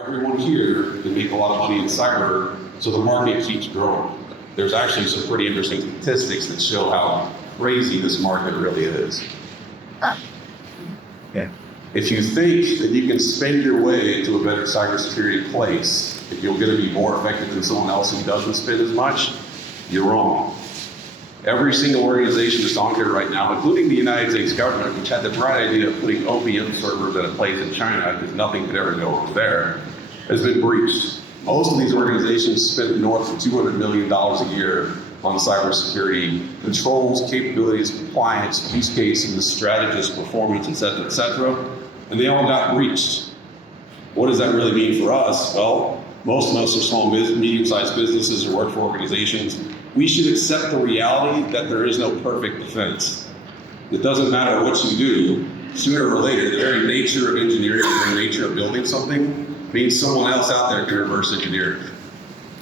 Everyone here can make a lot of money in cyber, so the market keeps growing. There's actually some pretty interesting statistics that show how crazy this market really is. Yeah. If you think that you can spend your way to a better cybersecurity place, if you're going to be more effective than someone else who doesn't spend as much, you're wrong. Every single organization that's on here right now, including the United States government, which had the bright idea of putting OPM servers at a place in China because nothing could ever go over there, has been breached. Most of these organizations spend north of $200 million a year on cybersecurity controls, capabilities, compliance, use cases, strategists, performance, et cetera, and they all got breached. What does that really mean for us? Well, most of us are small, medium-sized businesses or work for organizations. We should accept the reality that there is no perfect defense. It doesn't matter what you do, sooner or later, the very nature of engineering, the very nature of building something, means someone else out there can reverse engineer it.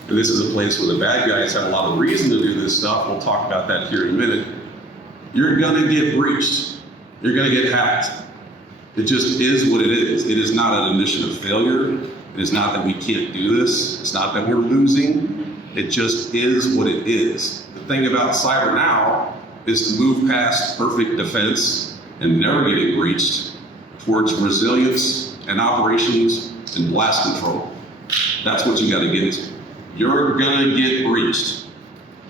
And this is a place where the bad guys have a lot of reason to do this stuff. We'll talk about that here in a minute. You're gonna get breached. You're gonna get hacked. It just is what it is. It is not an admission of failure. It is not that we can't do this. It's not that we're losing. It just is what it is. The thing about cyber now is to move past perfect defense and never getting breached towards resilience and operations and blast control. That's what you gotta get to. You're gonna get breached.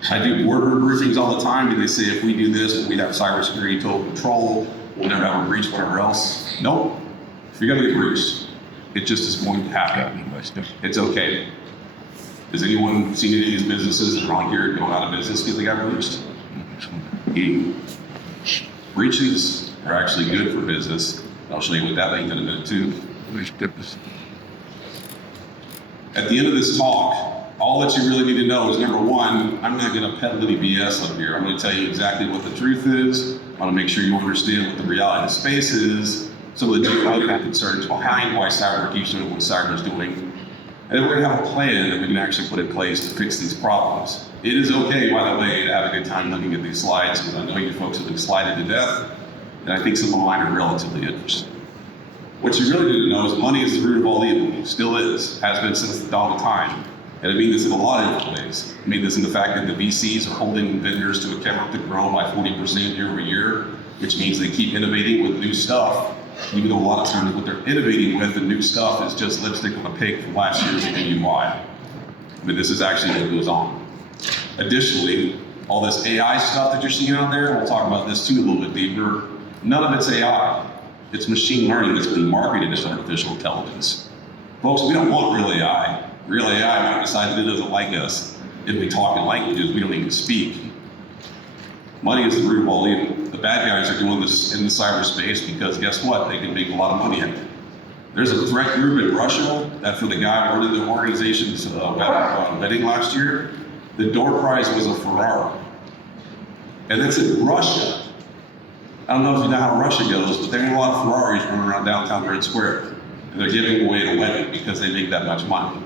I do boardroom briefings all the time, and they say if we do this, we have cybersecurity total control, we'll never have a breach, whatever else. Nope, you're gonna get breached. It just is going to happen. It's okay. Has anyone seen any of these businesses that are on here going out of business because they got breached? Breaches are actually good for business. I'll show you what that means in a minute too. At the end of this talk, all that you really need to know is, number one, I'm not gonna peddle any BS up here. I'm gonna tell you exactly what the truth is. I wanna make sure you understand what the reality of the space is, some of the geopolitical concerns behind why cyber keeps doing what cyber is doing. And then we're gonna have a plan that we can actually put in place to fix these problems. It is okay, by the way, to have a good time looking at these slides, because I know you folks have been slided to death, and I think some of mine are relatively interesting. What you really need to know is money is the root of all evil. Still is, has been since the dawn of time. And I mean this in a lot of different ways. I mean this in the fact that the VCs are holding vendors to account to grow by 40% year over year, which means they keep innovating with new stuff, even though a lot of times what they're innovating with, the new stuff, is just lipstick on a pig from last year's UI. I mean, this is actually what goes on. Additionally, all this AI stuff that you're seeing out there, and we'll talk about this too a little bit deeper, none of it's AI. It's machine learning that's been marketed as artificial intelligence. Folks, we don't want real AI. Real AI might decide that it doesn't like us. If we talk in languages we don't even speak. Money is the root of all evil. The bad guys are doing this in the cyberspace because guess what? They can make a lot of money at it. There's a threat group in Russia that for the guy running the organization's wedding last year, the door prize was a Ferrari. And that's in Russia. I don't know if you know how Russia goes, but there ain't a lot of Ferraris running around downtown Red Square. And they're giving away at a wedding because they make that much money.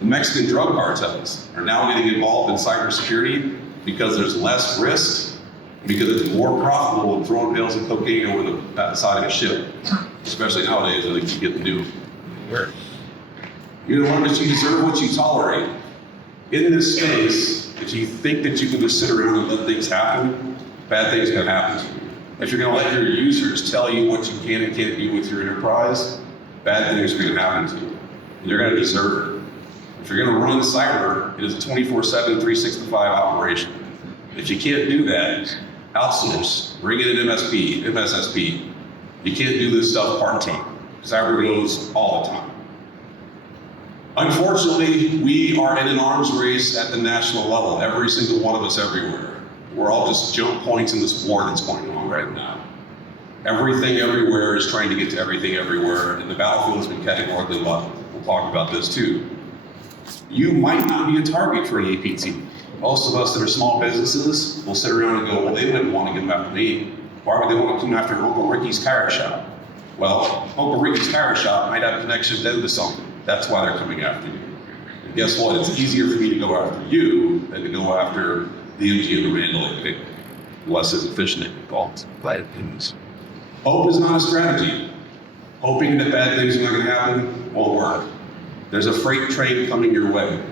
The Mexican drug cartels are now getting involved in cybersecurity because there's less risk, because it's more profitable than throwing bales of cocaine over the side of a ship, especially nowadays when they keep getting new. You're the one that you deserve what you tolerate. In this space, if you think that you can just sit around and let things happen, bad things can happen to you. If you're gonna let your users tell you what you can and can't do with your enterprise, bad things are gonna happen to you. And you're gonna deserve it. If you're gonna run cyber, it is a 24/7, 365 operation. If you can't do that, outsource, bring in an MSSP. You can't do this stuff part-time. Cyber goes all the time. Unfortunately, we are in an arms race at the national level, every single one of us everywhere. We're all just jump points in this war that's going on right now. Everything everywhere is trying to get to everything everywhere, and the battlefield has been categorically leveled. We'll talk about this too. You might not be a target for an APT. Most of us that are small businesses will sit around and go, well, they wouldn't want to come after me. Why would they want to come after Uncle Ricky's tire shop? Well, Uncle Ricky's tire shop might have connections to something. That's why they're coming after you. And guess what? It's easier for me to go after you than to go after the MG and the Randall, less as efficient calls. Hope is not a strategy. Hoping that bad things are not going to happen won't work. There's a freight train coming your way.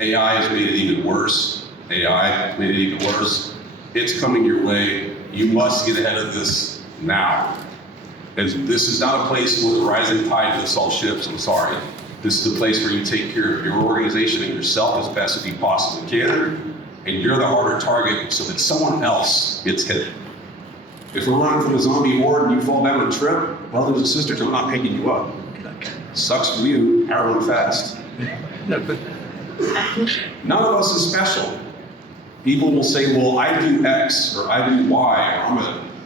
AI has made it even worse. AI made it even worse. It's coming your way. You must get ahead of this now. And this is not a place where the rising tide lifts all ships, I'm sorry. This is a place where you take care of your organization and yourself as best as you possibly can, and you're the harder target so that someone else gets hit. If we're running from a zombie horde and you fall down a trip, brothers and sisters, I'm not picking you up. Sucks for you, arrowing fast. None of us is special. People will say, well, I do X, or I do Y, or I'm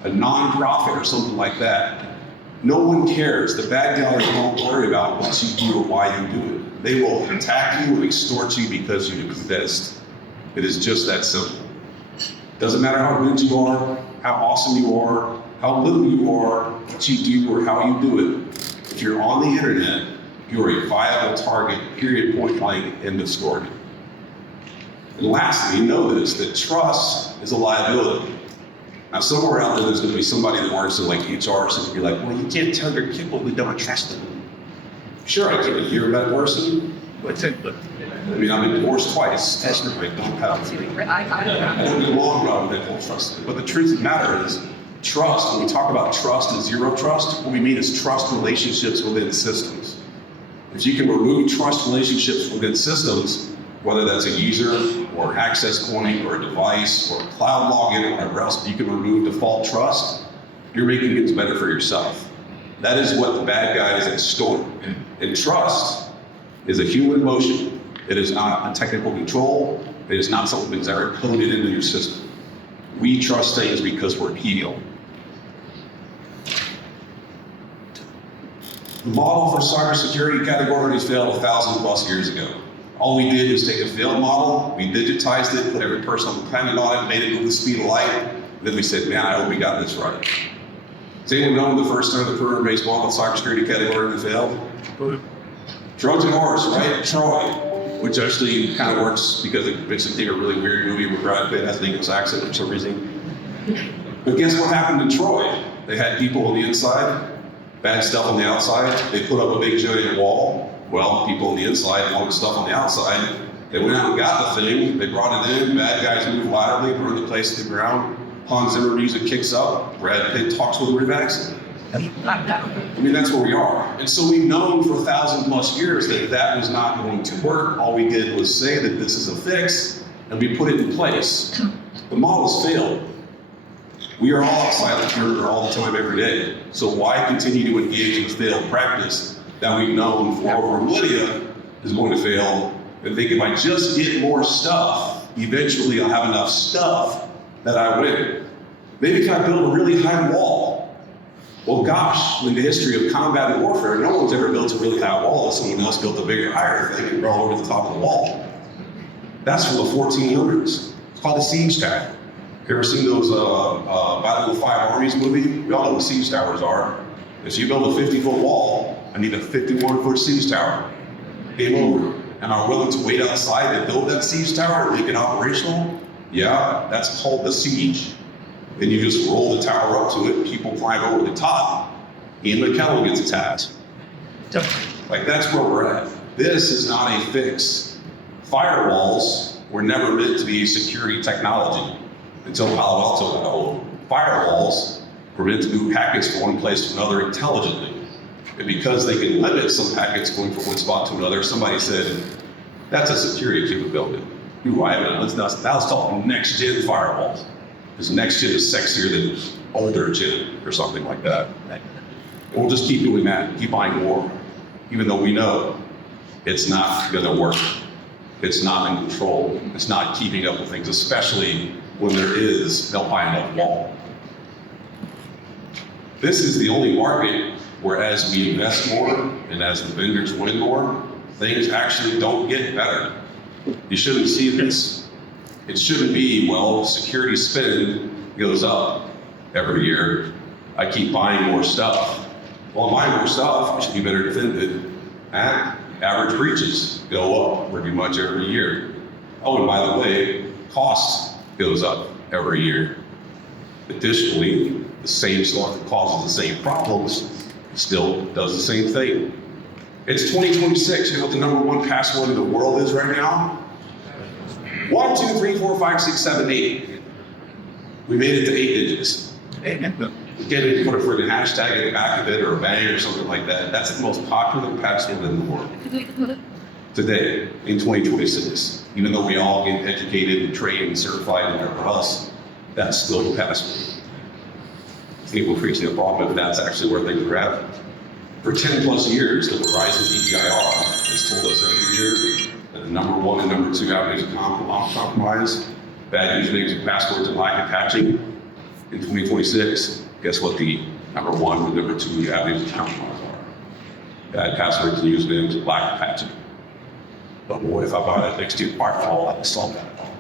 a non-profit, or something like that. No one cares. The bad guys don't worry about what you do or why you do it. They will attack you and extort you because you exist. It is just that simple. Doesn't matter how good you are, how awesome you are, how little you are, what you do or how you do it. If you're on the internet, you're a viable target, period, point blank, end of story. And lastly, know this, that trust is a liability. Now, somewhere out there's going to be somebody that works in like HR, so you're like, well, you can't tell your people we don't trust them. Sure, I can hear that person. I mean, I've been divorced twice. I don't have. I don't get along well with that whole trust. But the truth of the matter is, trust, when we talk about trust and zero trust, what we mean is trust relationships within systems. If you can remove trust relationships within systems, whether that's a user or an access point or a device or a cloud login or whatever else, if you can remove default trust, you're making things better for yourself. That is what the bad guys extort. And trust is a human emotion. It is not a technical control. It is not something that's ever coded into your system. We trust things because we're evil. The model for cybersecurity categories failed 1,000+ years ago. All we did was take a failed model, we digitized it, put every person on the planet on it, made it go the speed of light, then we said, man, I hope we got this right. Does anyone know the first time the perimeter-based model of cybersecurity category that failed? Trojan horse, right? Troy, which actually kind of works because it makes it think a really weird movie where Brad Pitt has an English accent for some reason. But guess what happened in Troy? They had people on the inside, bad stuff on the outside. They put up a big giant wall. Well, people on the inside wanted stuff on the outside. They went out and got the thing. They brought it in. Bad guys move laterally, burn the place to the ground. Hans Zimmer music kicks up. Brad Pitt talks with a weird accent. I mean, that's where we are. And so we've known for 1,000+ years that that was not going to work. All we did was say that this is a fix, and we put it in place. The model's failed. We are all outside the perimeter all the time, every day. So why continue to engage in a failed practice that we've known for over a millennia is going to fail, and think if I just get more stuff, eventually I'll have enough stuff that I win. Maybe can I build a really high wall? Well, gosh, in the history of combat and warfare, no one's ever built a really high wall. Someone else built a bigger, higher thing and crawled over the top of the wall. That's from the 1400s. It's called a siege tower. You ever seen those Battle of the Five Armies movie? We all know what siege towers are. If you build a 50-foot wall, I need a 51-foot siege tower. Game over. And are willing to wait outside to build that siege tower and make it operational? Yeah, that's called the siege. Then you just roll the tower up to it, people climb over the top, Ian McKellen gets attacked. Like, that's where we're at. This is not a fix. Firewalls were never meant to be security technology until Palo Alto got hold. Firewalls were meant to move packets from one place to another intelligently. And because they can limit some packets going from one spot to another, somebody said, that's a security capability. You're right, let's talk next-gen firewalls. Because next-gen is sexier than older-gen or something like that. And we'll just keep doing that, keep buying more, even though we know it's not gonna work. It's not in control. It's not keeping up with things, especially when there is no high enough wall. This is the only market where as we invest more and as the vendors win more, things actually don't get better. You shouldn't see this. It shouldn't be, well, security spend goes up every year. I keep buying more stuff. Well, I'm buying more stuff, I should be better defended. And average breaches go up pretty much every year. Oh, and by the way, cost goes up every year. Additionally, the same stuff that causes the same problems still does the same thing. It's 2026. You know what the number one password in the world is right now? 1, 2, 3, 4, 5, 6, 7, 8. We made it to 8 digits. Get it, put a freaking hashtag in the back of it or a bang or something like that. That's the most popular password in the world today in 2026. Even though we all get educated and trained and certified and everything else, that's still the password. People preach the problem, but that's actually where things are at. For 10 plus years, the Verizon DPIR has told us every year that the number one and number two avenues of compromise, bad usernames and passwords and lack of patching. In 2026, guess what the number one and number two avenues of compromise are? Bad passwords and usernames and lack of patching. But boy, if I buy that next year firewall, I can solve that problem.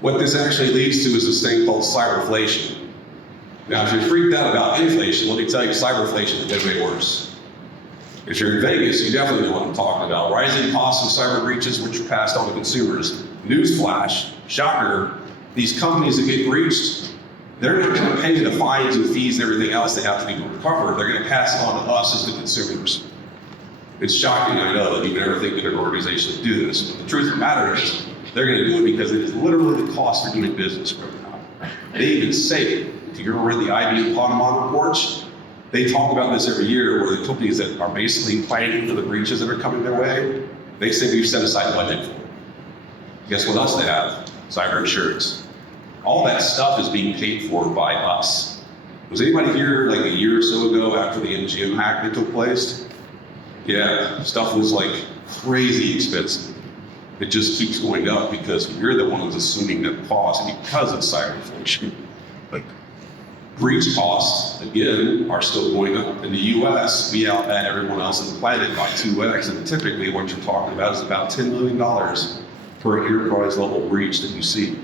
What this actually leads to is this thing called cyberflation. Now, if you're freaked out about inflation, let me tell you, cyberflation is way worse. If you're in Vegas, you definitely know what I'm talking about. Rising costs of cyber breaches, which are passed on to consumers. Newsflash, shocker, these companies that get breached, they're not going to pay the fines and fees and everything else they have to do to recover. They're going to pass it on to us as the consumers. It's shocking, I know, that you would ever think that an organization would do this. But the truth of the matter is, they're going to do it because it is literally the cost of doing business right now. They even say, if you ever read the IBM Cunningham reports, they talk about this every year where the companies that are basically planning for the breaches that are coming their way, they say we've set aside budget for it. Guess what else they have? Cyber insurance. All that stuff is being paid for by us. Was anybody here like a year or so ago after the MGM hack that took place? Yeah, stuff was like crazy expensive. It just keeps going up because we're the ones assuming that cost because of cyber inflation. Like breach costs, again, are still going up. In the US, we outbat everyone else on the planet by 2x, and typically what you're talking about is about $10 million per enterprise level breach that you see.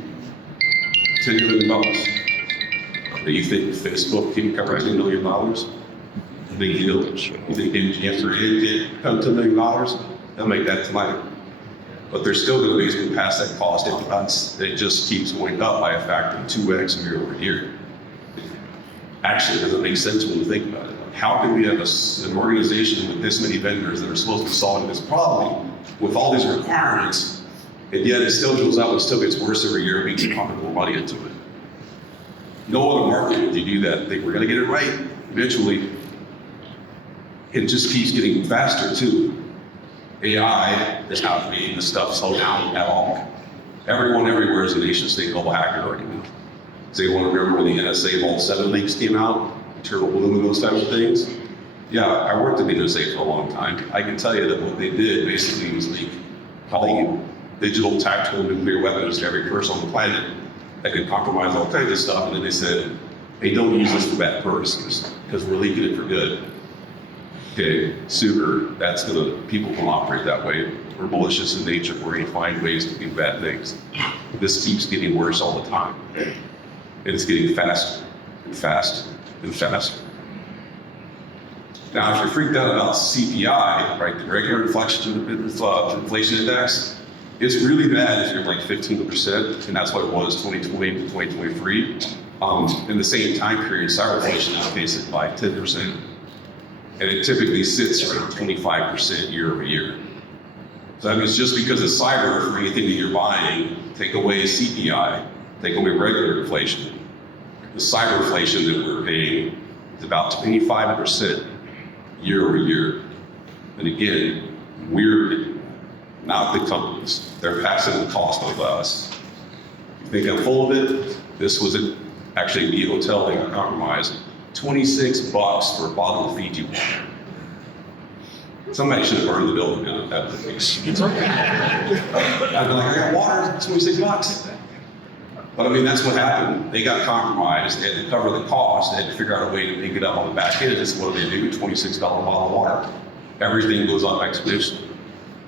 $10 million. Do you think Facebook can cover $10 million? Big deal. You think after it can come $10 million? They'll make that tonight. But they're still going to basically pass that cost into us. It just keeps going up by a factor of 2x year over year. Actually, it doesn't make sense when you think about it. How can we have an organization with this many vendors that are supposed to be solving this problem with all these requirements, and yet it still goes up and still gets worse every year, and we keep pumping more money into it? No other market would you do that. Think we're going to get it right eventually. It just keeps getting faster too. AI is not making this stuff slow down at all. Everyone everywhere is a nation state global hacker right now. Does anyone remember when the NSA Vault 7 leaks came out? Turtle Bloom and those types of things? Yeah, I worked at the NSA for a long time. I can tell you that what they did basically was leak probably digital tactical nuclear weapons to every person on the planet that could compromise all kinds of stuff. And then they said, hey, don't use this for bad purposes because we're leaking it for good. Okay, super, people can operate that way. We're malicious in nature, we're going to find ways to do bad things. This keeps getting worse all the time. And it's getting faster and faster and faster. Now, if you're freaked out about CPI, right, the regular inflation index, it's really bad if you're like 15%, and that's what it was 2020 to 2023. In the same time period, cyberflation outpaced it by 10%. And it typically sits around 25% year over year. So that means just because of cyber for anything that you're buying, take away CPI, take away regular inflation, the cyber inflation that we're paying is about 25% year over year. And again, we're not the companies. They're passing the cost on us. You think I'm full of it? This was actually the hotel they got compromised. $26 for a bottle of Fiji water. Somebody should have burned the building down at the case. I'd be like, I got water, $26. But I mean, that's what happened. They got compromised. They had to cover the cost. They had to figure out a way to pick it up on the back end. This is what they do, $26 bottle of water. Everything goes up exponentially.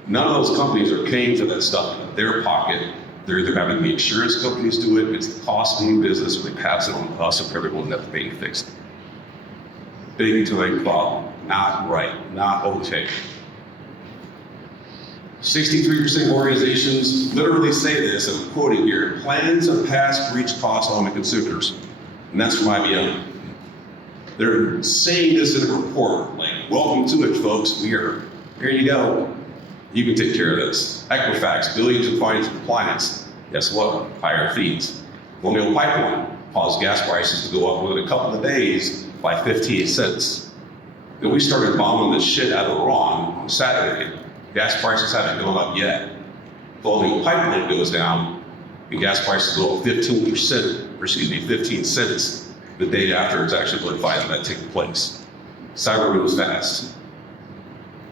None of those companies are paying for that stuff in their pocket. They're either having the insurance companies do it, it's the cost of doing business, they pass it on to us, and everyone that's paying to fix it. Big to a problem. Not right. Not okay. 63% of organizations literally say this, and I'm quoting here, plan to pass breach costs on to consumers. And that's from IBM. They're saying this in a report, like welcome to it, folks. Here you go. You can take care of this. Equifax, billions in fines and compliance. Guess what? Higher fees. Colonial Pipeline caused gas prices to go up within a couple of days by 15 cents. Then we started bombing the shit out of Iran on Saturday. Gas prices haven't gone up yet. Colonial Pipeline goes down, and gas prices go up 15 cents the day after it's actually notified that taking place. Cyber moves fast.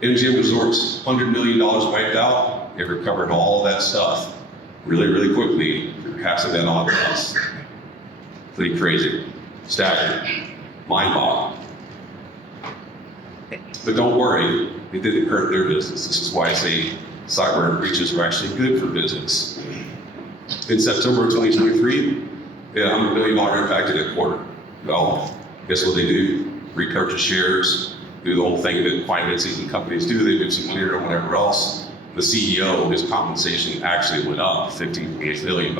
MGM Resorts, $100 million wiped out. They recovered all that stuff really, really quickly. Passing that on to us. Pretty crazy. Staggering. Mind-boggling. But don't worry, it didn't hurt their business. This is why I say cyber breaches are actually good for business. In September of 2023, they had $100 million impact in a quarter. Well, guess what they do? Repurchase shares, do the whole thing that financing companies do. They do some money or whatever else. The CEO, his compensation actually went up $15 million,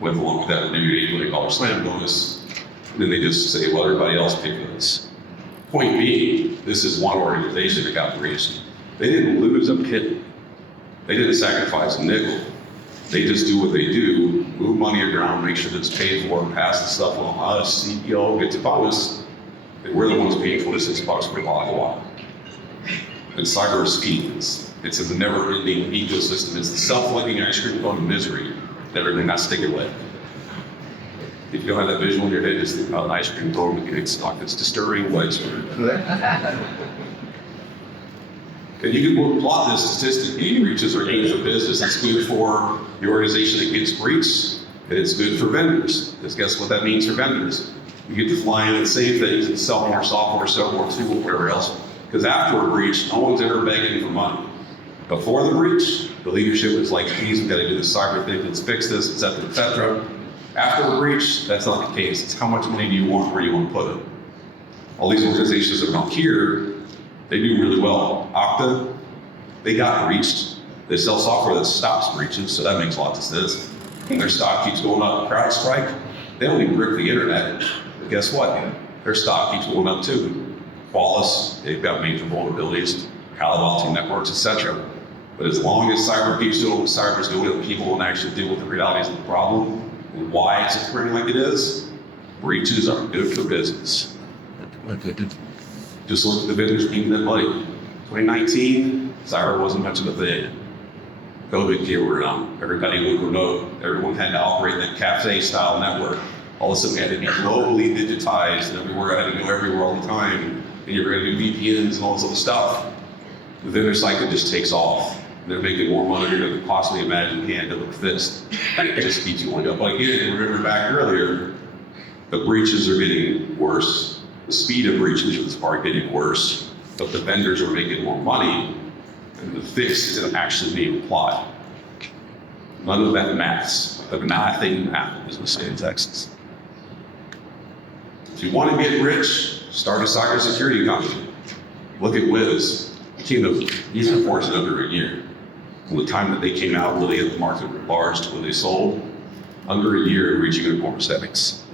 went along with that maybe $8 million slam bonus. And then they just say, well, everybody else paid for this. Point being, this is one organization that got breached. They didn't lose a penny. They didn't sacrifice a nickel. They just do what they do, move money around, make sure that it's paid for, pass the stuff on us, CEO gets it on us, and we're the ones paying for this $6 per lot of water. And cyber is fiends. It's a never-ending ecosystem. It's the self-linking ice cream cone of misery that we're not sticking with. If you don't have that visual in your head, just think about an ice cream cone getting stuck. It's disturbing what it's And you can plot this statistic. Breaches are good for business. It's good for the organization that gets breached, and it's good for vendors. Because guess what that means for vendors? You get to fly in and save things and sell more software, sell more tools, whatever else. Because after a breach, no one's ever begging for money. Before the breach, the leadership was like, please, we've got to do this cyber thing, let's fix this, et cetera, et cetera. After a breach, that's not the case. It's how much money do you want, where you want to put it. All these organizations that are not here, they do really well. Okta, they got breached. They sell software that stops breaches, so that makes a lot of sense. Their stock keeps going up. CrowdStrike, they don't even brick the internet. But guess what? Their stock keeps going up too. Qualys, they've got major vulnerabilities, Palo Alto networks, etc. But as long as cyber keeps doing what cyber's doing, and people won't actually deal with the realities of the problem and why it's occurring like it is, breaches are good for business. Just look at the vendors making that money. 2019, cyber wasn't much of a thing. COVID came around, everybody went remote, everyone had to operate that cafe-style network. All of a sudden, we had to be globally digitized, and everywhere, I had to go everywhere all the time, and you're going to do VPNs and all this other stuff. The vendor cycle just takes off. They're making more money than they could possibly imagine hand over fist. It just keeps going up. Like, again, remember back earlier, the breaches are getting worse. The speed of breaches are getting worse, but the vendors are making more money, and the fix isn't actually being applied. None of that maths. The nothing happens in the state of Texas. If you want to get rich, start a cybersecurity company. Look at Wiz. Keynote, these reports in under a year. From the time that they came out really at the market large to when they sold, under a year of reaching their performance epics.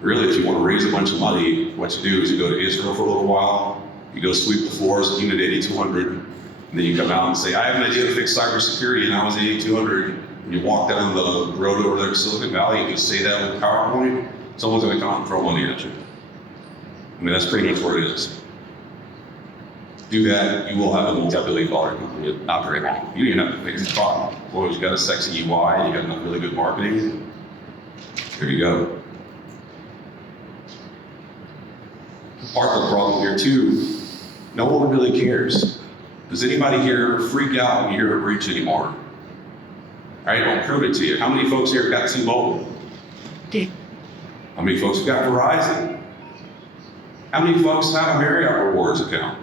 Really, if you want to raise a bunch of money, what you do is you go to Israel for a little while, you go sweep the floors at Unit 8200, and then you come out and say, I have an idea to fix cybersecurity, and I was 8200, and you walk down the road over there to Silicon Valley, and you say that with PowerPoint, someone's going to come out and throw money at you. I mean, that's pretty much what it is. Do that, you will have a multi-billion dollar company. Not very long. You don't even have to fix the problem. Well, you got a sexy UI, you got enough really good marketing. There you go. Part of the problem here too, no one really cares. Does anybody here freak out when you hear a breach anymore? All right, I'll prove it to you. How many folks here got T-Mobile? How many folks have got Verizon? How many folks have a Marriott Rewards account?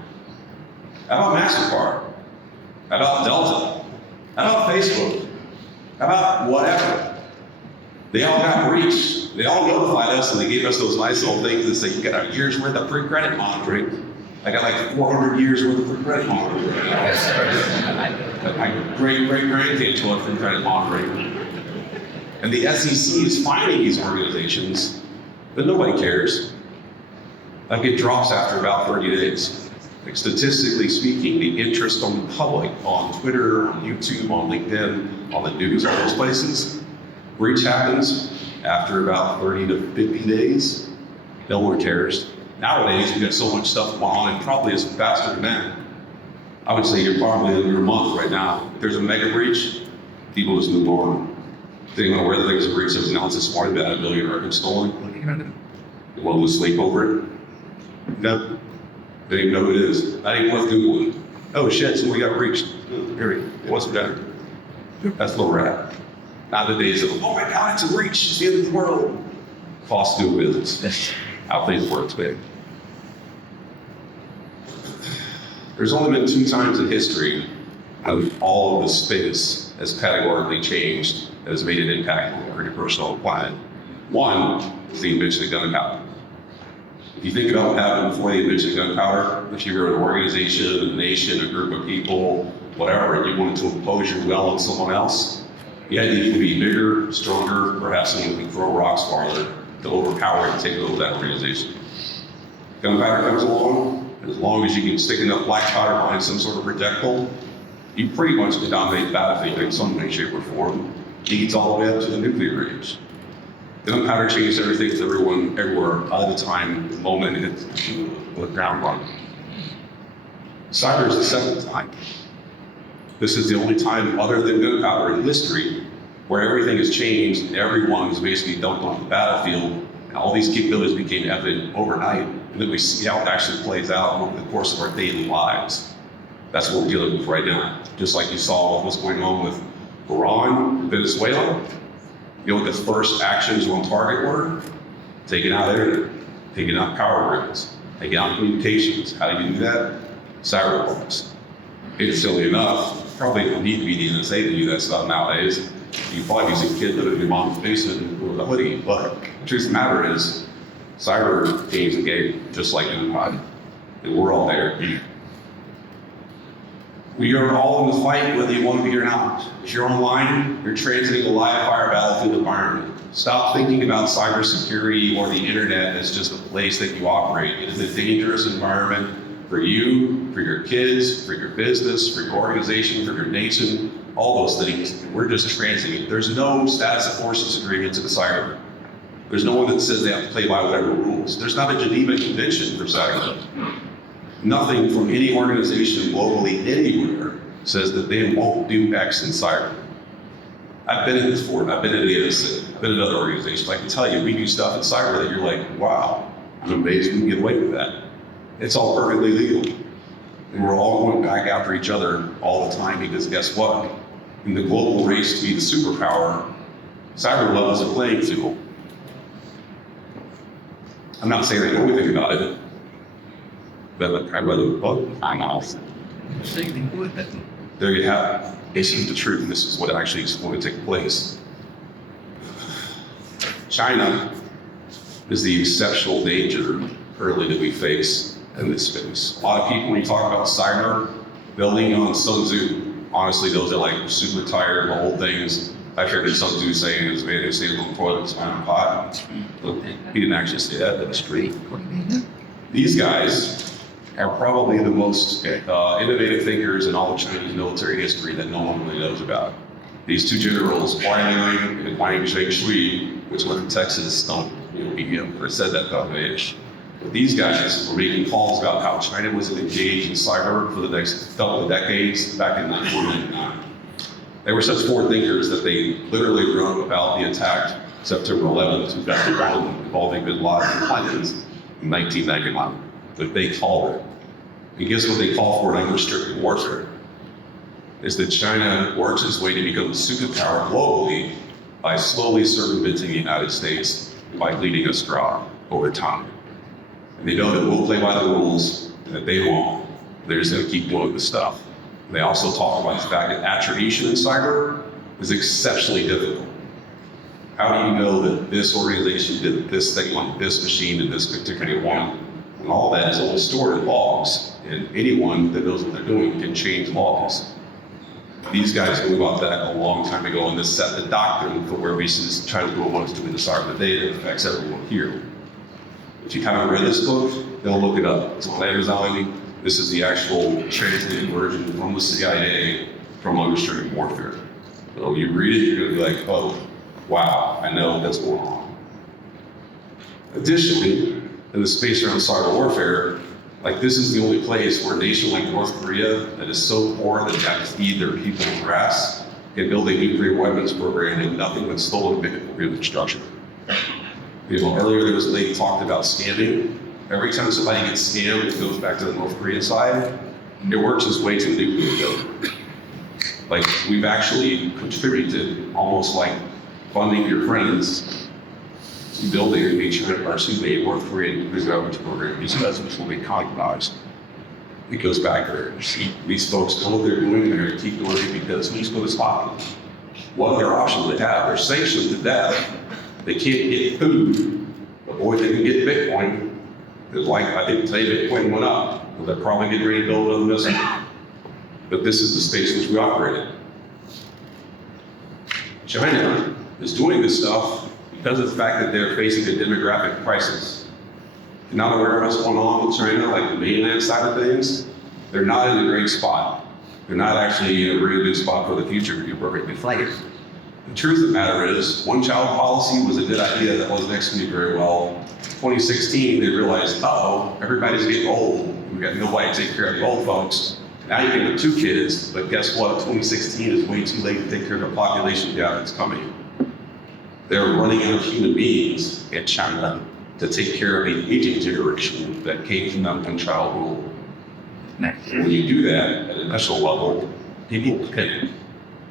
How about MasterCard? How about Delta? How about Facebook? How about whatever? They all got breached. They all notified us and they gave us those nice little things that say, you got a year's worth of free credit monitoring. I got like 400 years worth of free credit monitoring. My great-great-grandkids want free credit monitoring. And the SEC is fining these organizations, but nobody cares. Like it drops after about 30 days. Like statistically speaking, the interest on the public on Twitter, on YouTube, on LinkedIn, on the news, all those places, breach happens after about 30 to 50 days. No one cares. Nowadays, we got so much stuff going on, and probably is faster than that. I would say you're probably under a month right now. If there's a mega breach, people just move on. They don't know where the thing's a breach is. Now it's this morning that $1 billion records stolen. They won't lose sleep over it. No. They didn't even know who it is. Not even worth Googling. Oh shit, somebody got breached. It wasn't that. That's where we're at. Not the days of, oh my God, it's a breach, it's the end of the world. False do business. How things work today. There's only been 2 times in history how all of the space has categorically changed that has made an impact on every personal planet. One is the invention of gunpowder. If you think about what happened before the invention of gunpowder, if you were an organization, a nation, a group of people, whatever, and you wanted to impose your will on someone else, you had to either be bigger, stronger, perhaps someone who could throw rocks farther to overpower and take over that organization. Gunpowder comes along, as long as you can stick enough black powder behind some sort of projectile, you pretty much can dominate the battlefield in some way, shape, or form. It gets all the way up to the nuclear age. Gunpowder changed everything to everyone, everywhere, all the time, the moment it's the ground run. Cyber is the second time. This is the only time other than gunpowder in history where everything has changed and everyone is basically dumped on the battlefield and all these capabilities became evident overnight. And then we see how it actually plays out over the course of our daily lives. That's what we're dealing with right now. Just like you saw what was going on with Iran, Venezuela. You know what the first actions on target were? Taking out internet, taking out power grids, taking out communications. How do you do that? Cyber attacks. Instantly enough, probably don't need to be the NSA to do that stuff nowadays. You probably be some kid living in your mom's basement with a hoodie. But the truth of the matter is, cyber games a game, just like in the mod. And we're all there. We are all in the fight, whether you want to be or not. If you're online, you're transiting a live fire battlefield environment. Stop thinking about cybersecurity or the internet as just a place that you operate. It is a dangerous environment for you, for your kids, for your business, for your organization, for your nation, all those things. We're just transiting. There's no status of forces agreement to the cyber. There's no one that says they have to play by whatever rules. There's not a Geneva Convention for cyber. Nothing from any organization globally anywhere says that they won't do X in cyber. I've been in this board, I've been in the innocent, I've been in other organizations. I can tell you, we do stuff in cyber that you're like, wow, I'm amazed we can get away with that. It's all perfectly legal. And we're all going back after each other all the time because guess what? In the global race to be the superpower, cyber levels a playing field. I'm not saying I know anything about it, but I'd rather book my mouth. There you have it. This is the truth, and this is what actually is going to take place. China is the exceptional danger currently that we face in this space. A lot of people, when you talk about cyber, they'll lean on Sun Tzu. Honestly, those are like super tired of old things. I heard Sun Tzu saying is made of stable toilets and pot. He didn't actually say that, but it's true. These guys are probably the most innovative thinkers in all of Chinese military history that no one really knows about. These two generals, Huai Ling and Huang Shui, which went from Texas, don't or said that combination. But these guys were making calls about how China was engaged in cyber for the next couple of decades back in 1999. They were such forward thinkers that they literally wrote about the attack September 11, 2001, involving bin Laden and Clintons in 1999. But they called it. And guess what they call for in unrestricted warfare? Is that China works its way to become a superpower globally by slowly circumventing the United States by leading us strong over time. And they know that we'll play by the rules and that they won't. They're just going to keep doing the stuff. They also talk about the fact that attribution in cyber is exceptionally difficult. How do you know that this organization did this thing on this machine in this particular one? And all that is only stored in logs, and anyone that knows what they're doing can change logs. These guys knew about that a long time ago, and this set the doctrine for where we should try to do what's doing the cyber today that affects everyone here. If you haven't read this book, don't look it up. It's on Amazon. This is the actual translated version from the CIA from understanding warfare. So you read it, you're gonna be like, oh, wow, I know what's going on. Additionally, in the space around cyber warfare, like this is the only place where a nation like North Korea that is so poor that they have to feed their people grass can build a nuclear weapons program and nothing but stolen nuclear destruction. You know, earlier there was a lady talked about scamming. Every time somebody gets scammed, it goes back to the North Korean side. It works its way to the nuclear code. Like we've actually contributed almost like funding your friends to building a North Korean nuclear weapons program. These investments will be compromised. It goes back there. These folks know what they're doing, they're going to keep doing it because who's going to stop them? What other options do they have? They're sanctioned to death. They can't get food. But boy, they can get Bitcoin. Because like I think today Bitcoin went up. Well, they're probably getting ready to build another missile. But this is the space in which we operate in. China is doing this stuff because of the fact that they're facing a demographic crisis. You're not aware of what's going on with China, like the mainland side of things. They're not in a great spot. They're not actually in a very good spot for the future to be appropriately funded. The truth of the matter is, one-child policy was a good idea that wasn't executed very well. 2016, they realized, uh-oh, everybody's getting old. We've got nobody to take care of the old folks. Now you can have 2 kids, but guess what? 2016 is way too late to take care of the population gap that's coming. They're running out of human beings in China to take care of the aging generation that came from that one-child rule. When you do that at a national level, people panic.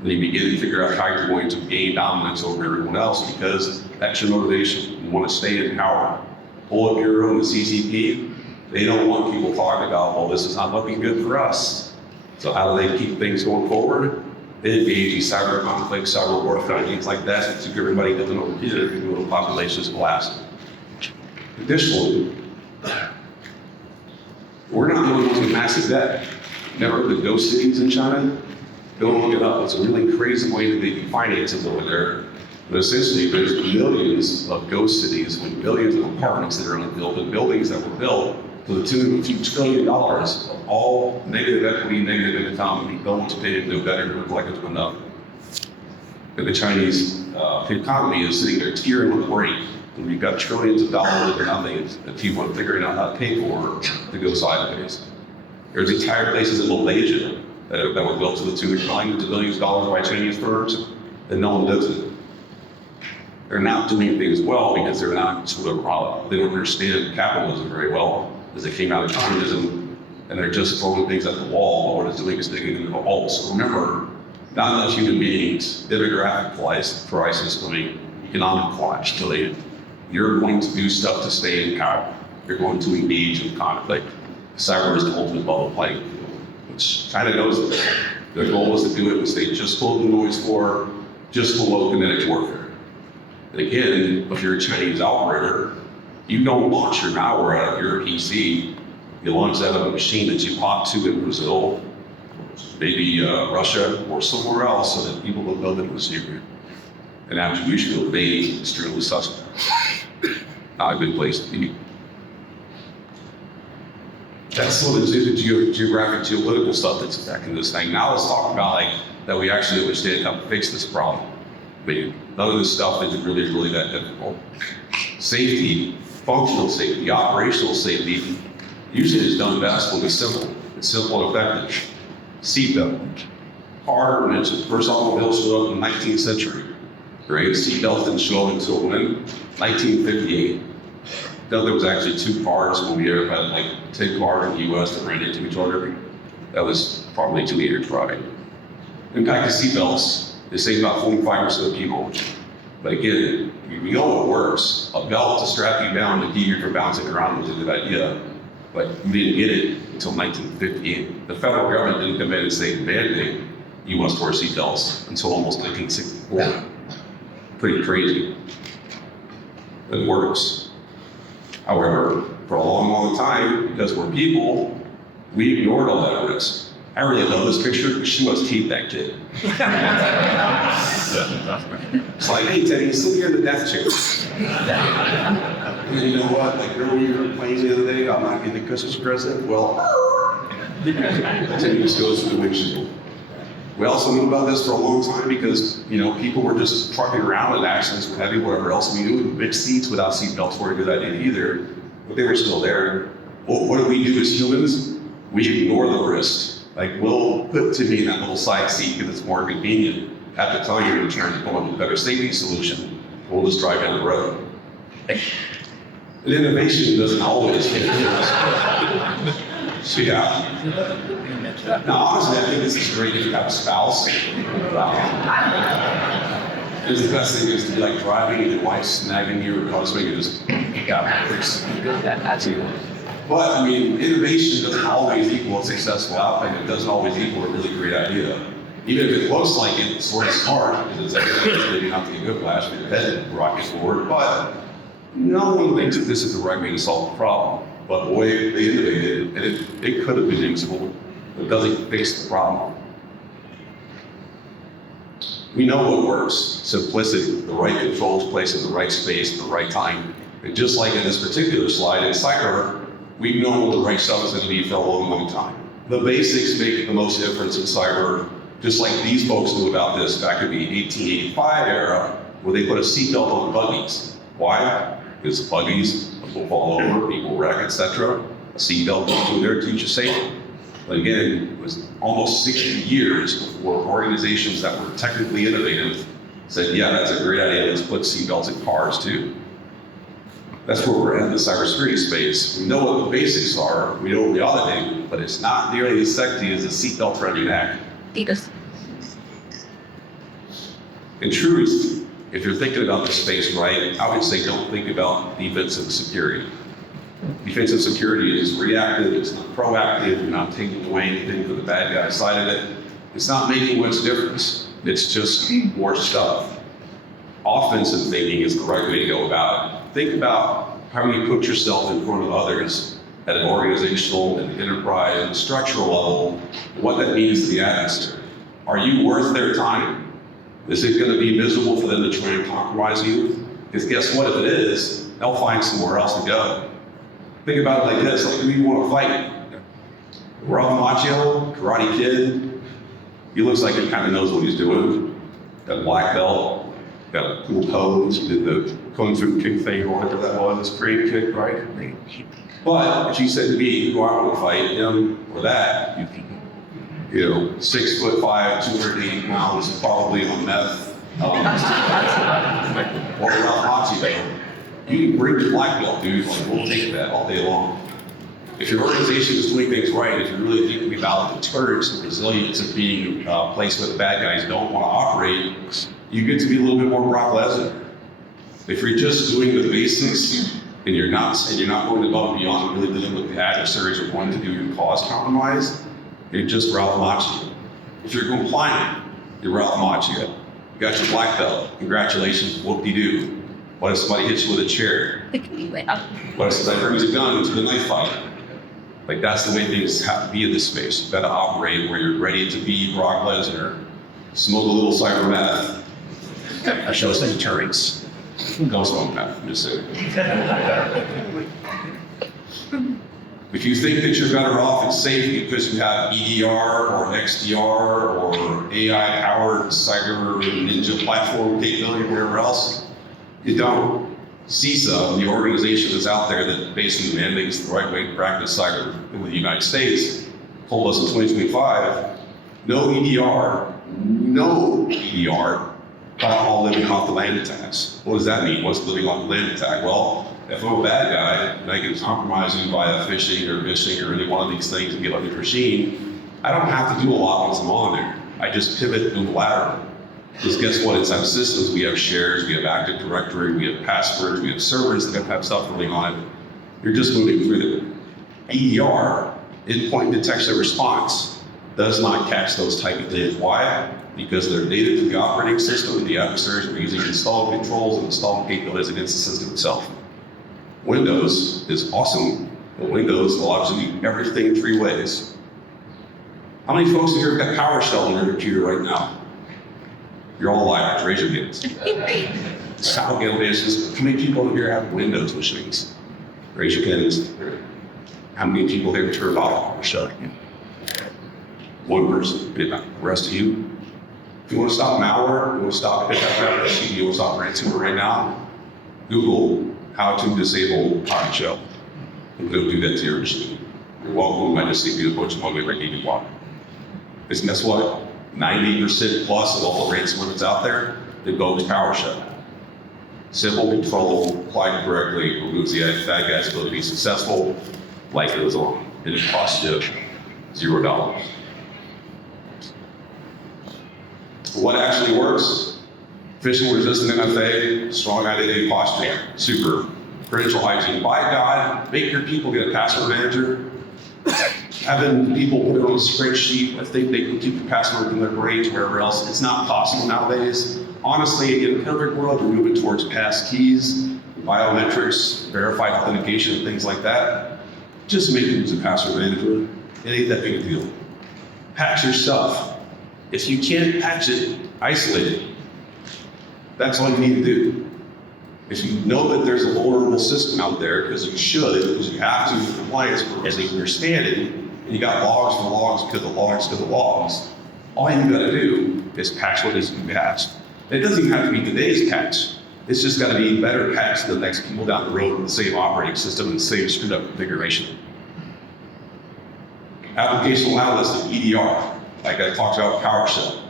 And you begin to figure out how you're going to gain dominance over everyone else because that's your motivation. You want to stay in power. Politburo and the CCP, they don't want people talking about, well, this is not looking good for us. So how do they keep things going forward? They engage in cyber conflict, cyber warfare, things like that to keep everybody doesn't overheat it and the populations collapse. Additionally, we're not going into massive debt. Never heard of the ghost cities in China? Don't look it up. It's a really crazy way to be financing over there. But essentially, there's millions of ghost cities with billions of apartments that are unbuilt and buildings that were built to the tune of $2 trillion of all negative equity, negative income. No one's paid no better to like it's enough. And the Chinese economy is sitting there tearing with rate. And we've got trillions of dollars that nothing that people are figuring out how to pay for to go sideways. There's entire places in Malaysia that were built to the tune of hundreds of billions of dollars by Chinese firms, and no one does it. They're not doing things well because they're not sort of, they don't understand capitalism very well as they came out of communism, and they're just throwing things at the wall. All it's doing is digging into the hole. So remember, not enough human beings, demographic crisis coming, economic collapse delayed. You're going to do stuff to stay in power. You're going to engage in conflict. Cyber is the ultimate level playing field, which China knows that. Their goal is to do it and stay just below the noise floor, just below kinetic warfare. And again, if you're a Chinese operator, you don't launch your malware out of your PC. You launch that out of a machine that you pop to in Brazil, maybe Russia, or somewhere else so that people will know that it was you. And attribution will be extremely suspect. Not a good place to be. That's some of the geographic, geopolitical stuff that's affecting this thing. Now let's talk about like that we actually understand how to fix this problem. I mean, none of this stuff isn't really that difficult. Safety, functional safety, operational safety, usually is done best when it's simple. It's simple and effective. Seatbelt. Car ordinance, first automobile showed up in the 19th century. Right? Seatbelt didn't show up until when? 1958. There was actually 2 cars when we ever had like 10 cars in the US that ran into each other. That was probably 2 years driving. Impact of seatbelts, they save about 45% of people. But again, we know it works. A belt to strap you down to keep you from bouncing around was a good idea. But we didn't get it until 1958. The federal government didn't come in and say mandate you must wear seatbelts until almost 1964. Pretty crazy. It works. However, for a long time, because we're people, we ignored all that evidence. I really love this picture because she must keep that kid. It's like, hey Teddy, sit here in the death chair. And you know what? Like, remember when you were playing the other day, I'm not getting the Christmas present? Well, It just goes through the windshield. We also knew about this for a long time because, people were just trucking around in accidents with heavy, whatever else. We knew big seats without seatbelts weren't a good idea either, but they were still there. What do we do as humans? We ignore the risk. Like, we'll put Timmy in that little side seat because it's more convenient. At the time, you're trying to come up with a better safety solution. We'll just drive down the road. And innovation doesn't always hit us. So yeah. Now, honestly, I think this is great if you have a spouse. It's the best thing is to be like driving and your wife's snagging you or causing you just But I mean, innovation doesn't always equal a successful outcome. It doesn't always equal a really great idea. Even if it looks like it's sort of smart, because it's maybe not to get whiplash, but your head rockets forward. But no one thinks that this is the right way to solve the problem. But the way they innovated, and it could have been usable, but it doesn't fix the problem. We know what works. Simplicity, the right controls placed in the right space at the right time. And just like in this particular slide in cyber, we've known what the right stuff is going to be for a long, long time. The basics make the most difference in cyber, just like these folks knew about this back in the 1885 era, where they put a seatbelt on buggies. Why? Because buggies will fall over, people wreck, etc. A seatbelt is there to teach you safety. But again, it was almost 60 years before organizations that were technically innovative said, yeah, that's a great idea, let's put seatbelts in cars too. That's where we're in the cybersecurity space. We know what the basics are, we know what we ought to do, but it's not nearly as sexy as a seatbelt around your neck. In truth, if you're thinking about the space right, I would say don't think about defensive security. Defensive security is reactive, it's not proactive, you're not taking away anything from the bad guy side of it. It's not making much difference, it's just more stuff. Offensive thinking is the right way to go about it. Think about how you put yourself in front of others at an organizational and enterprise and structural level, what that means to the adversary. Are you worth their time? Is it going to be miserable for them to try and compromise you? Because guess what, if it is, they'll find somewhere else to go. Think about it like this, like who you want to fight? Ralph Macchio, Karate Kid, he looks like he kind of knows what he's doing. Got a black belt, got a cool pose, he did the Kung Fu kick thing or whatever that was, great kick, right? But if you said to me, who I want to fight, him or that, 6'5", 280 pounds, probably on meth. Or Ralph Macchio. You can bring the black belt, dude. Like, we'll take that all day long. If your organization is doing things right, if you're really thinking about the deterrence and resilience of being a place where the bad guys don't want to operate, you get to be a little bit more Brock Lesnar. If you're just doing the basics and you're not going above and beyond really dealing with the adversaries or wanting to do your cause compromise, you're just Ralph Macchio. If you're compliant, you're Ralph Macchio. You got your black belt. Congratulations, whoop-de-doo. What if somebody hits you with a chair? What if somebody brings a gun into the knife fight? Like, that's the way things have to be in this space. You've got to operate where you're ready to be Brock Lesnar, smoke a little cyber meth, show some deterrence. Don't smoke meth, I'm just saying. If you think that you're better off and safe because you have EDR or XDR or AI-powered cyber ninja platform capability, wherever else, you don't. CISA, the organization that's out there that basically mandates the right way to practice cyber in the United States, told us in 2025, no EDR, all living off the land attacks. What does that mean? What's living off the land attack? Well, if I'm a bad guy and I can compromise you via phishing or vishing or any one of these things and get on your machine, I don't have to do a lot once I'm on there. I just pivot and laterally. Because guess what? Inside systems, we have shares, we have Active Directory, we have passwords, we have servers that have stuff running on it. You're just moving through them. EDR, endpoint detection and response, does not catch those type of things. Why? Because they're native to the operating system and the adversaries are using installed controls and installed capabilities against the system itself. Windows is awesome, but Windows allows you to do everything 3 ways. How many folks in here have got PowerShell on their computer right now? You're all liars, raise your hands. How many people in here have Windows machines? Raise your hands. How many people here turned off PowerShell? One person, the rest of you. If you want to stop malware, you want to stop you want to stop ransomware right now, Google how to disable PowerShell. And it'll do that to your machine. You're welcome. I just think you approach one way like even water. Because guess what? 90% plus of all the ransomware that's out there, they go to PowerShell. Simple control, applied correctly, removes the bad guy's ability to be successful. Life goes on. And it costs you $0. What actually works? Phishing resistant MFA, strong identity posture, super. Credential hygiene. By God, make your people get a password manager. Having people put it on a spreadsheet, if they can keep the password in their brains, wherever else, it's not possible nowadays. Honestly, in the perfect world, we're moving towards pass keys, biometrics, verified authentication, things like that. Just make it use a password manager. It ain't that big a deal. Patch your stuff. If you can't patch it, isolate it. That's all you need to do. If you know that there's a vulnerable system out there, because you should, because you have to for compliance purposes, and you understand it, and you got logs for logs because of logs because of logs, all you gotta do is patch what needs to be patched. And it doesn't even have to be today's patch. It's just gotta be better patched than the next people down the road with the same operating system and the same screwed up configuration. Application analyst, EDR, like I talked about PowerShell.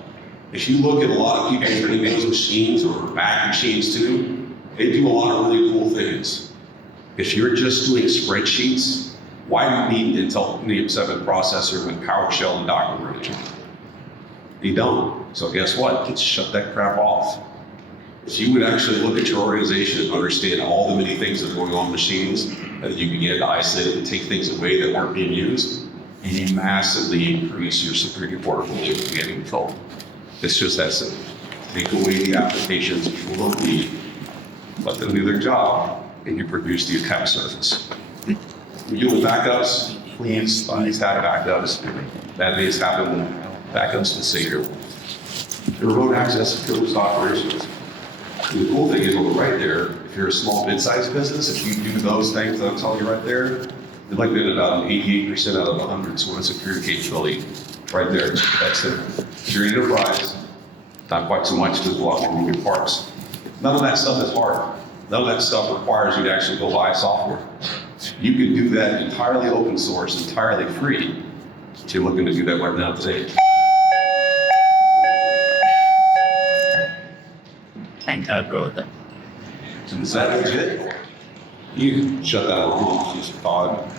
If you look at a lot of people running those machines or Mac machines too, they do a lot of really cool things. If you're just doing spreadsheets, why do you need Intel Cunningham 7 processor when PowerShell and Docker Manager? You don't. So guess what? Just shut that crap off. If you would actually look at your organization and understand all the many things that are going on machines, and you begin to isolate and take things away that aren't being used, you massively increase your security portfolio and getting control. It's just that simple. Take away the applications people don't need, let them do their job, and you produce the attack surface. You deal with backups, please have backups. That means having backups to save your remote access and privileged operations. The cool thing is on the right there, if you're a small mid-sized business, if you do those things that I'm telling you right there, you're likely at about 88% out of 100 sort of security capability right there. That's it. If you're an enterprise, not quite so much because a lot more moving parts. None of that stuff is hard. None of that stuff requires you to actually go buy software. You can do that entirely open source, entirely free. If you're looking to do that right now today. Thank God, go with it. Is that legit? You can shut that off. Just thought.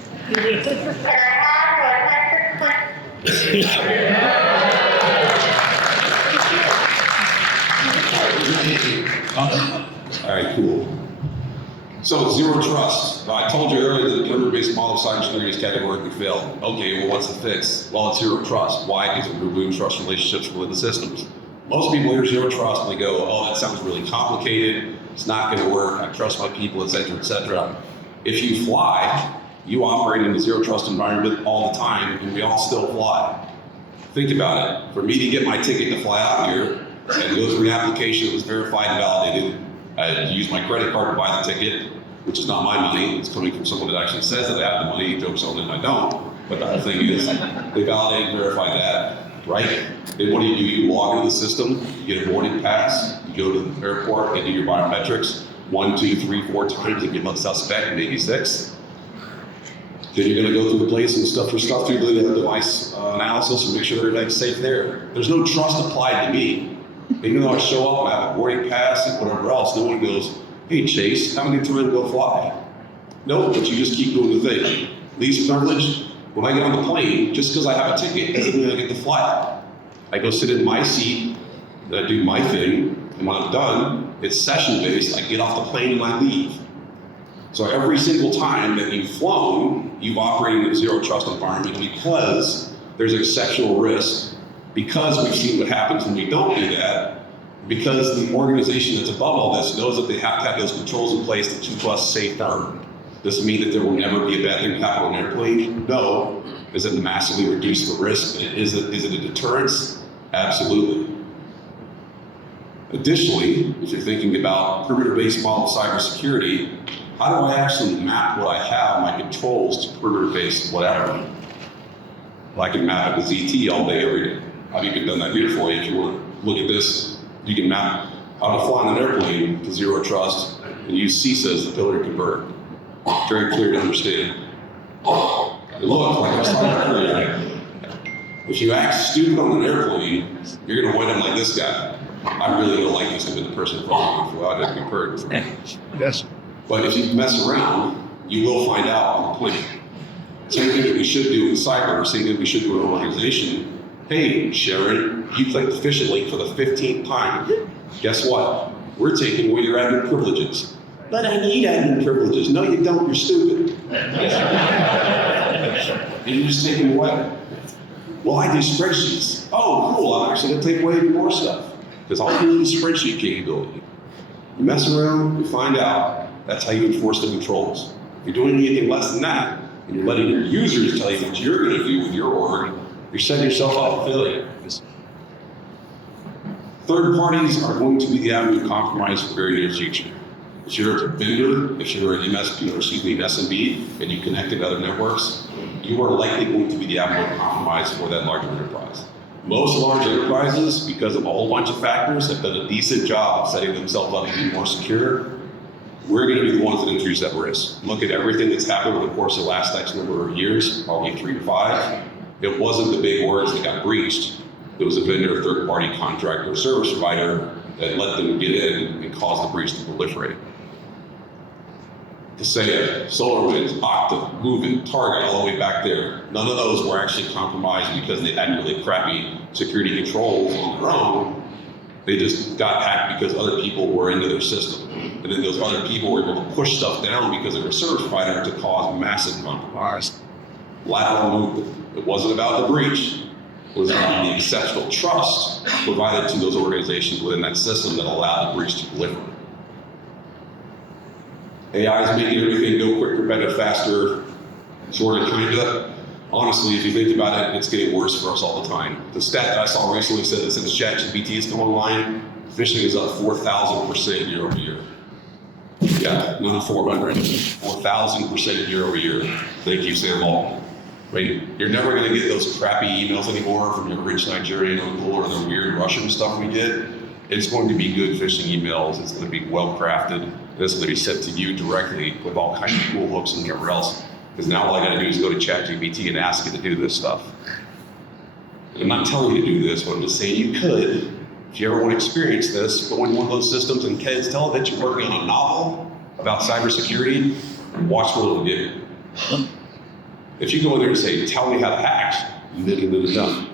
All right, cool. So zero trust. Now, I told you earlier that the perimeter-based model of cybersecurity is categorically failed. Okay, well, what's the fix? Well, it's zero trust. Why? Because it removes trust relationships within the systems. Most people hear zero trust and they go, oh, that sounds really complicated. It's not going to work. I trust my people, et cetera, et cetera. If you fly, you operate in a zero trust environment all the time, and we all still fly. Think about it. For me to get my ticket to fly out here and go through an application that was verified and validated, I used my credit card to buy the ticket, which is not my money. It's coming from someone that actually says that I have the money. Jokes on them, I don't. But the whole thing is, they validate and verify that, right? Then what do? You log into the system, you get a boarding pass, you go to the airport, and do your biometrics 1, 2, 3, 4 times, and get suspect, maybe 6. Then you're going to go through the place and stuff through the device analysis and make sure everything's safe there. There's no trust applied to me. Even though I show up, I have a boarding pass and whatever else, no one goes, hey Chase, how many times to go fly? No, but you just keep doing the thing. Least privilege, when I get on the plane, just because I have a ticket doesn't mean I get to fly. I go sit in my seat, then I do my thing, and when I'm done, it's session-based, I get off the plane and I leave. So every single time that you've flown, you've operated in a zero trust environment because there's exceptional risk, because we've seen what happens when we don't do that, because the organization that's above all this knows that they have to have those controls in place to keep us safe down. Does it mean that there will never be a bad thing happen on an airplane? No. Does it massively reduce the risk? Is it a deterrence? Absolutely. Additionally, if you're thinking about perimeter-based model cybersecurity, how do I actually map what I have, my controls, to perimeter-based whatever? Well, I can map a ZT all day, every day. I've even done that here for you. If you want to look at this, you can map how to fly on an airplane to zero trust and use CISA as the pillar to convert. Very clear to understand. It looks like I was talking earlier. If you act stupid on an airplane, you're going to wind up like this guy. I really don't like this to be the person following me throughout it convert. Yes. But if you mess around, you will find out on the plane. Same thing that we should do in cyber, same thing we should do in an organization. Hey, Sharon, you clicked the phishing link for the 15th time. Guess what? We're taking away your admin privileges. But I need admin privileges. No, you don't. You're stupid. And you just take them away. Well, I do spreadsheets. Oh, cool. I'm actually going to take away even more stuff because I'll give you the spreadsheet capability. You mess around, you find out. That's how you enforce the controls. If you're doing anything less than that, and you're letting your users tell you what you're going to do with your org, you're setting yourself up for failure. Third parties are going to be the avenue of compromise for the very near future. If you're a vendor, if you're an SMB, and you connect to other networks, you are likely going to be the avenue of compromise for that larger enterprise. Most large enterprises, because of a whole bunch of factors, have done a decent job of setting themselves up to be more secure. We're going to be the ones that introduce that risk. Look at everything that's happened over the course of the last X number of years, probably 3 to 5. It wasn't the big orgs that got breached. It was a vendor, third-party contractor, or service provider that let them get in and cause the breach to proliferate. Kaseya, SolarWinds, Okta, Moving, Target, all the way back there. None of those were actually compromised because they had really crappy security controls on their own. They just got hacked because other people were into their system. And then those other people were able to push stuff down because they were a service provider to cause massive compromise. Lateral movement. It wasn't about the breach. It was about the exceptional trust provided to those organizations within that system that allowed the breach to proliferate. AI is making everything go quicker, better, faster, sort of, kind of. Honestly, if you think about it, it's getting worse for us all the time. The stat that I saw recently said that since ChatGPT has come online, phishing is up 4,000% year over year. Yeah, not 400, 4,000% year over year. Thank you, Sam Altman. Right? You're never going to get those crappy emails anymore from your rich Nigerian uncle or the weird Russian stuff we get. It's going to be good phishing emails. It's going to be well crafted. And it's going to be sent to you directly with all kinds of cool hooks and whatever else. Because now all I got to do is go to ChatGPT and ask it to do this stuff. And I'm not telling you to do this, but I'm just saying you could. If you ever want to experience this, go into one of those systems and kids tell it that you're working on a novel about cybersecurity and watch what it'll do. If you go in there and say, tell me how to hack, you then get it done.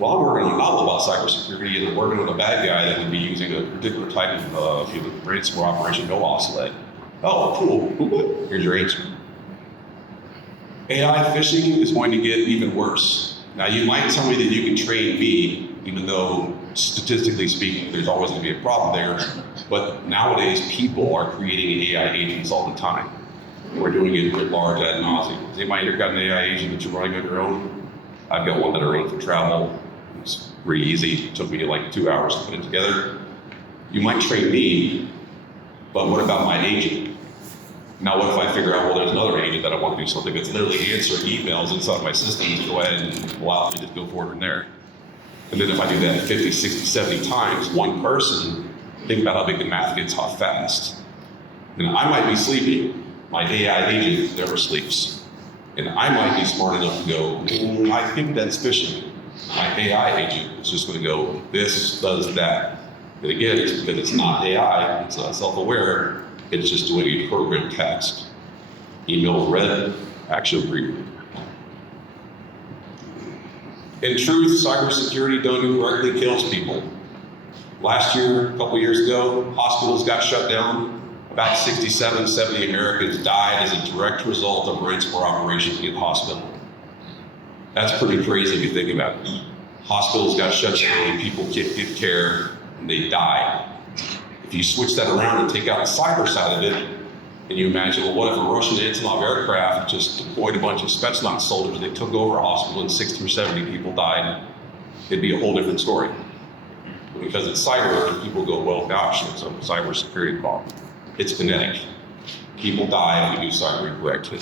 Well, I'm working on a novel about cybersecurity and I'm working with a bad guy that would be using a particular type of ransomware operation no oscillate. Oh, cool. Here's your answer. AI phishing is going to get even worse. Now, you might tell me that you can train me, even though statistically speaking, there's always going to be a problem there. But nowadays, people are creating AI agents all the time. We're doing it with large ad nauseum. Has anybody here got an AI agent that you're running on your own? I've got one that I run for travel. It's pretty easy. It took me like 2 hours to put it together. You might train me, but what about my agent? Now, what if I figure out, well, there's another agent that I want to do something that's literally answering emails inside my system to go ahead and allow me to go forward from there. And then if I do that 50, 60, 70 times, one person, think about how big the math gets, how fast. And I might be sleeping. My AI agent never sleeps. And I might be smart enough to go, I think that's phishing. My AI agent is just going to go, this does that. And again, it's because it's not AI, it's not self-aware. It's just doing a programmed task. Email read, action green. In truth, cybersecurity done incorrectly kills people. Last year, a couple years ago, hospitals got shut down. About 67, 70 Americans died as a direct result of ransomware operations in the hospital. That's pretty crazy if you think about it. Hospitals got shut down, people can't get care, and they died. If you switch that around and take out the cyber side of it, and you imagine, well, what if a Russian Antonov aircraft just deployed a bunch of Spetsnaz soldiers, they took over a hospital and 60 or 70 people died, it'd be a whole different story. Because it's cyber, people go, well, gosh, it's a cybersecurity problem. It's kinetic. People die if you do cyber incorrectly.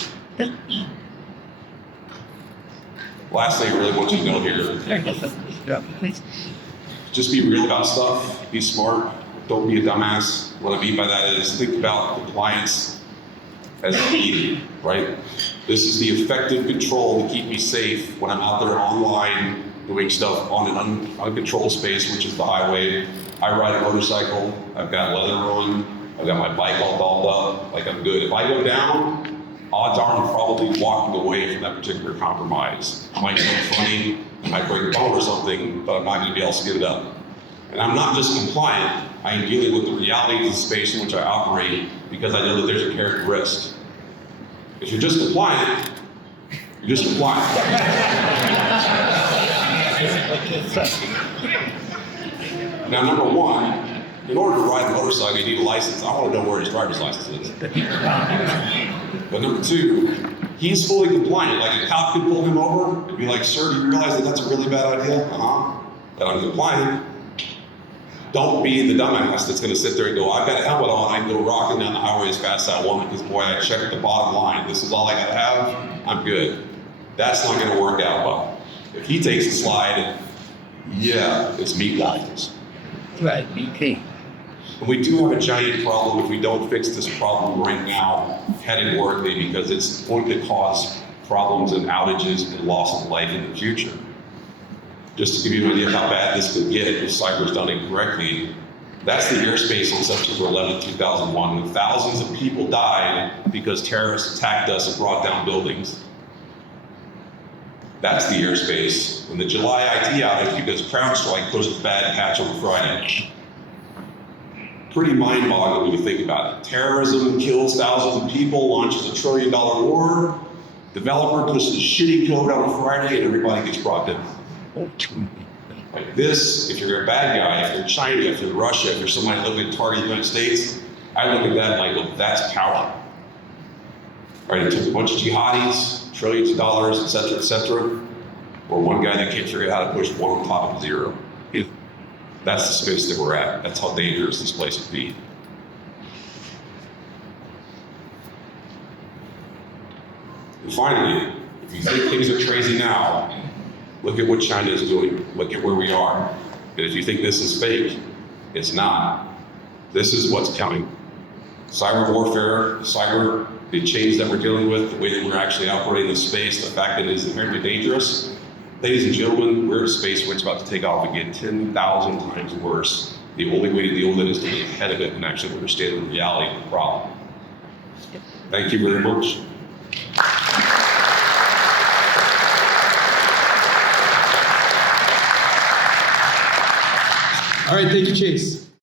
Last thing I really want you to know here, Please. just be real about stuff, be smart, don't be a dumbass. What I mean by that is think about compliance as needed, right? This is the effective control to keep me safe when I'm out there online doing stuff on an uncontrolled space, which is the highway. I ride a motorcycle, I've got leather on, I've got my bike all dolled up, like I'm good. If I go down, odds are I'm probably walking away from that particular compromise. It might sound funny, I might break a bone or something, but I'm not gonna be all skinned up. And I'm not just compliant, I am dealing with the reality of the space in which I operate because I know that there's a inherent risk. If you're just compliant, you're just compliant. Now, number one, in order to ride a motorcycle, you need a license. I want to know where his driver's license is. But number two, he's fully compliant. Like a cop could pull him over and be like, "Sir, do you realize that that's a really bad idea?" But I'm compliant. Don't be the dumbass that's going to sit there and go, "I've got a helmet on, I can go rocking down the highway as fast as I want because boy, I checked the bottom line. This is all I got to have. I'm good." That's not going to work out well. If he takes a slide, yeah, it's meat lines. Right, BT. And we do have a giant problem if we don't fix this problem right now, categorically, because it's going to cause problems and outages and loss of life in the future. Just to give you an idea of how bad this could get if cyber's done incorrectly, that's the airspace on September 11, 2001, when thousands of people died because terrorists attacked us and brought down buildings. That's the airspace. And the July IT outage because CrowdStrike pushed a bad patch on Friday. Pretty mind-boggling when you think about it. Terrorism kills thousands of people, launches $1 trillion war. Developer pushes shitty code on Friday, and everybody gets brought down. Like this, if you're a bad guy, if you're China, if you're Russia, if you're somebody living in target the United States, I look at that and I go, that's power. Right? It took a bunch of jihadis, trillions of dollars, et cetera, or one guy that can't figure out how to push one on top of zero. That's the space that we're at. That's how dangerous this place would be. And finally, if you think things are crazy now, look at what China is doing. Look at where we are. And if you think this is fake, it's not. This is what's coming. Cyber warfare, the change that we're dealing with, the way that we're actually operating in space, the fact that it is inherently dangerous. Ladies and gentlemen, we're in a space where it's about to take off again 10,000 times worse. The only way to deal with it is to get ahead of it and actually understand the reality of the problem. Thank you very much. All right, thank you, Chase.